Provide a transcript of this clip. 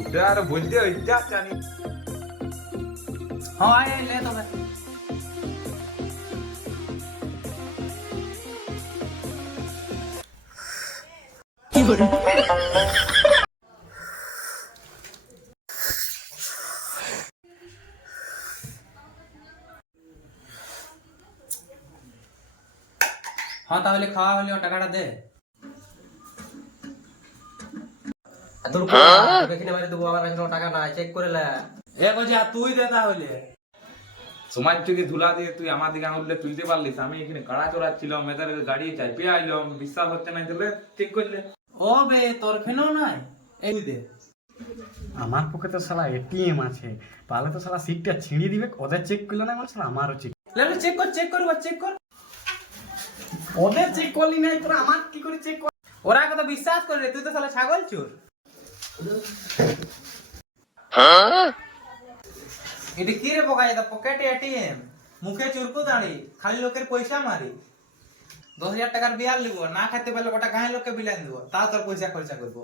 ওটা আর বলতে ইচ্ছা জানি। হ্যাঁ আয় আয় লে তবে হ্যাঁ তাহলে খাওয়া হলে টাকাটা দে তোর তোকে কিনে মারি দেবো, আমার কাছে কোনো টাকা নাই, চেক করে লে। এ বলছি আর তুই দে তাহলে সমাজ থেকে ধুলা দিয়ে তুই আমার দিকে আঙুলটা তুলতে পারলিস, আমি এখানে কাড়া চড়াচ্ছিলাম, এদের গাড়ি চাইপে আইলাম, বিশ্বাস হচ্ছে না তাহলে ঠিক করলে। ও বে তোর ফেনো নাই এই দে আমার পক্ষে তো শালা এটিএম আছে, তাহলে তো শালা সিটটা ছিঁড়ে দিবে। ওদের চেক করলে না, শালা আমারও চেক। লে চেক কর চেক কর ওদের চেক করলি নাই, তোরা আমার কি করে চেক কর? ওরা কথা বিশ্বাস করে রে, তুই তো শালা ছাগল চোর। এটা কি রে বোকা, এটা পকেটে এটিএম, মুখে চুরকু দাঁড়ি, খালি লোকের পয়সা মারি। 10,000 টাকার বিয়ার লিব, না খাইতে পারলে ওটা গায়ে লোককে বিলান দিব, তাও তোর পয়সা খরচা করবো।